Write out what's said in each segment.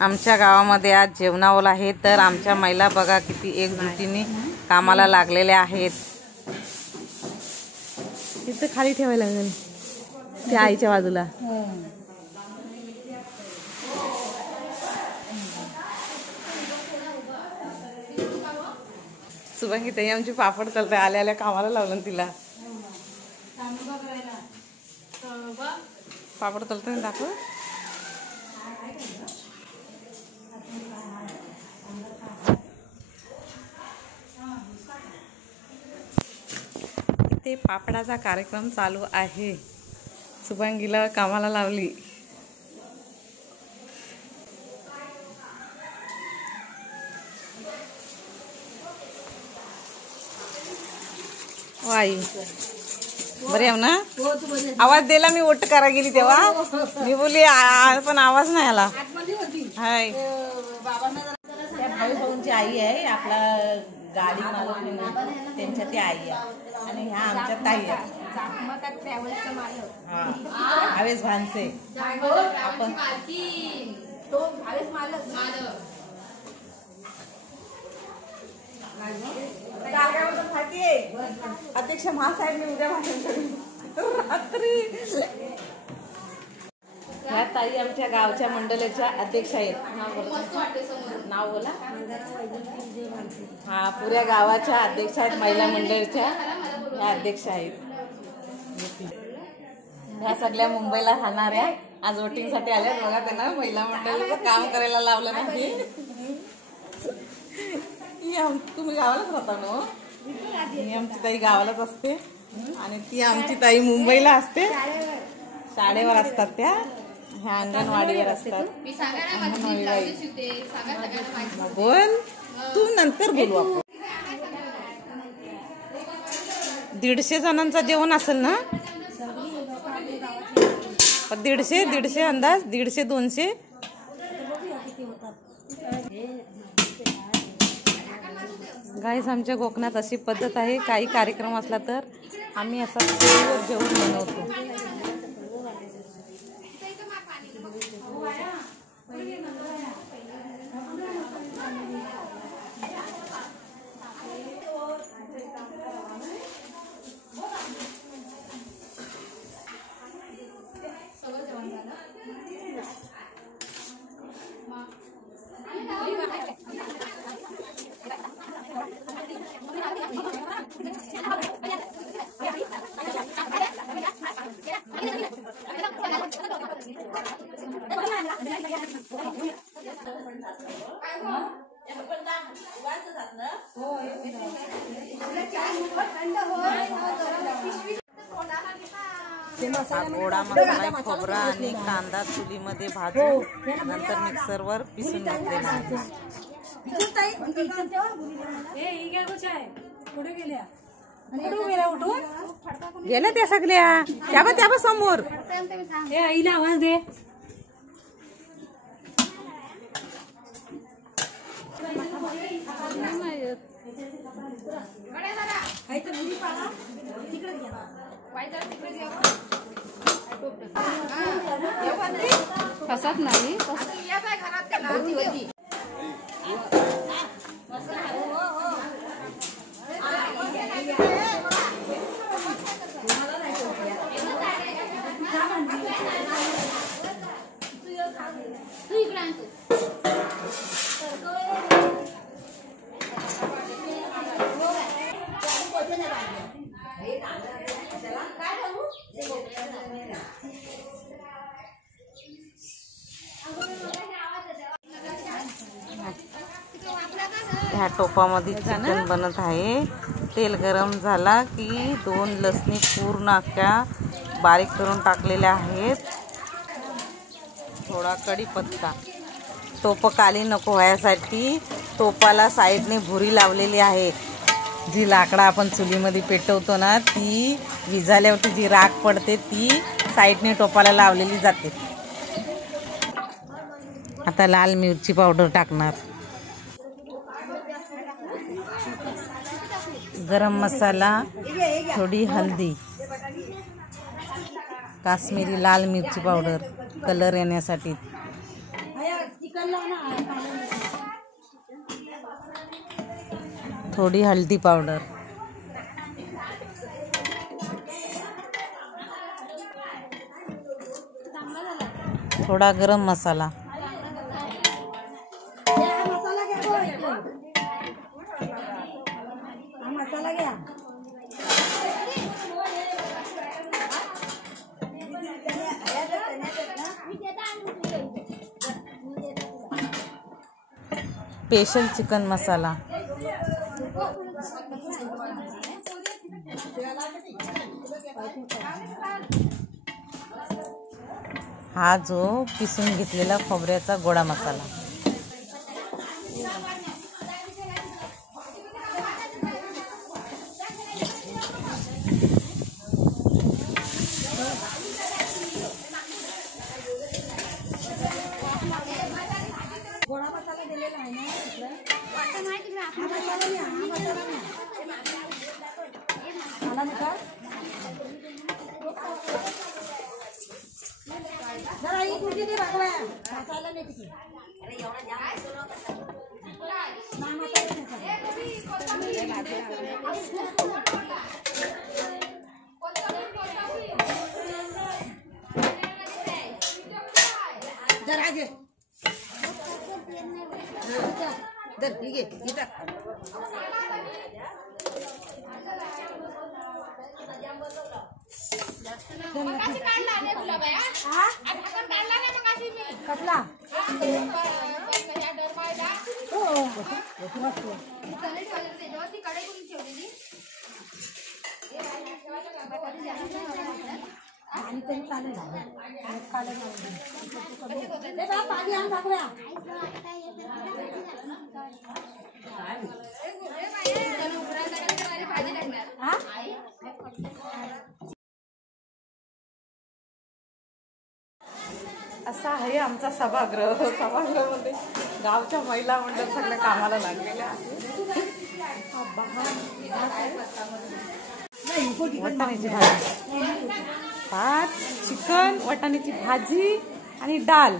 आमच्या गावामध्ये आज जेवणावळ आहे, तर आमच्या महिला बघा किती एकजुटीने कामाला लागलेल्या आहेत. तिथं खाली ठेवायला लागेल त्या आईच्या बाजूला. शुभांगी ताई आमची पापड तळते, आल्या आल्या कामाला लावलं तिला. पापड तळते ना दाखव. इथे पापडाचा कार्यक्रम चालू आहे. शुभांगीला कामाला लावली. वाई बरे ना. आवाज दिला मी वोट करा गेली तेव्हा मी बोलली पण आवाज नाही आला. हाय भाऊची आई आहे, आपला गाडी मालक त्यांच्या ती आई आहे आणि ह्या आमच्या ताई आहे. भावेश भानसे आपण अध्यक्ष महासाहेब मी उद्या भाषण करेन रात्री. ह्या ताई आमच्या गावच्या मंडळाच्या अध्यक्ष आहेत. नाव बोला. हा पुऱ्या गावाच्या अध्यक्ष आहेत, महिला मंडळाच्या ह्या अध्यक्ष आहेत. ह्या सगळ्या मुंबईला राहणाऱ्या आज वोटिंग साठी आल्या. बघा त्यांना महिला मंडळाचं काम करायला लावलं नाही. तुम्ही गावालाच राहता ना. ही आमची ताई गावालाच असते आणि ती आमची ताई मुंबईला असते, शाळेवर असतात त्या. ह्या अंगणवाडीवर असतात. बोल तू नंतर बोलू आपण. 150 जणांचं जेवण असेल ना. 150 अंदाज 150-200. गाईस आमच्या कोकणात अशी पद्धत आहे, काही कार्यक्रम असला तर आम्ही असं जेवण बनवतो. गोडा मसाला, खोबरा आणि कांदा चुलीमध्ये भाजून नंतर मिक्सरवर पिसून घेतलेला आहे. गेल्या त्या सगळ्या त्या समोर. आईला आवाज दे. कसात नाही ह्या टोपामध्ये चिकन बनत आहे. तेल गरम झाला की 2 लसणी पूर्ण अख्ख्या बारीक करून टाकलेल्या आहेत. थोडा कढीपत्ता. टोप काली नको व्हायसाठी टोपाला साईडने भुरी लावलेली आहे. जी लाकडं आपण चुलीमध्ये पेटवतो ना, ती विझाल्यावरती जी राख पडते ती साईडने टोपाला लावलेली जाते. आता लाल मिरची पावडर टाकणार. गरम मसाला, थोडी हल्दी, काश्मीरी लाल मिरची पावडर कलर येण्यासाठी, थोडी हल्दी पावडर, थोडा गरम मसाला, स्पेशल चिकन मसाला, हा जो पिसून घेतलेला खोबऱ्याचा गोडा मसाला, गोडा मसाला दिलेला आहे ना तिकडे हा मसाला घ्या, हा मसाला घ्या. आला ना का जरा ही कुठे दे बघवा मसाला नाही तिकडे जरा घे दर ठीक आहे इथं कसला आणि तरी चालेल पाणी आण टाकूया असा आहे आमचा सभागृह. सभागृहामध्ये गावच्या महिला मंडळ सगळ्या कामाला लागलेल्या वाटाण्याची भाजी, भात, चिकन, वाटाण्याची भाजी आणि डाल.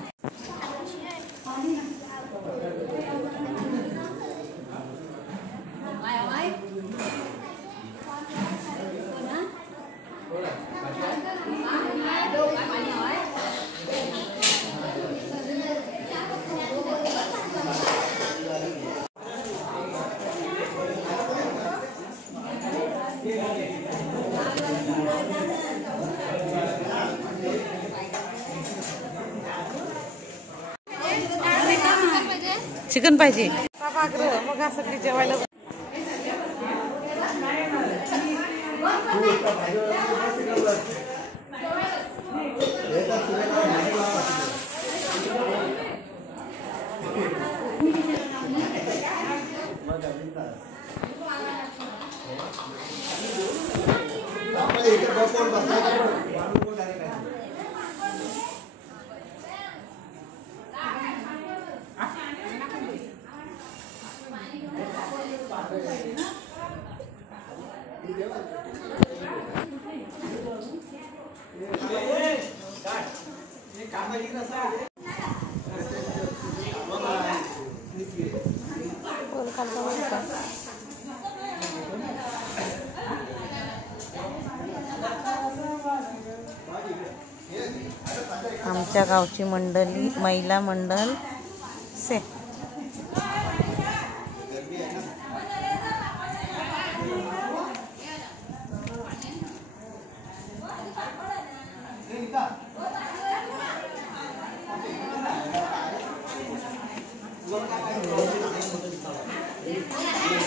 चिकन पाहिजे सभागृह मग सगळी जेवायला. आमच्या गावची मंडळी महिला मंडळ से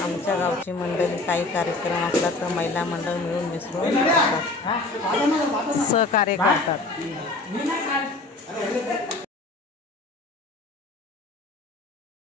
आमच्या गावची मंडळी काही कार्यक्रम असला तर महिला मंडळ मिळून मिसळून सहकार्य करतात.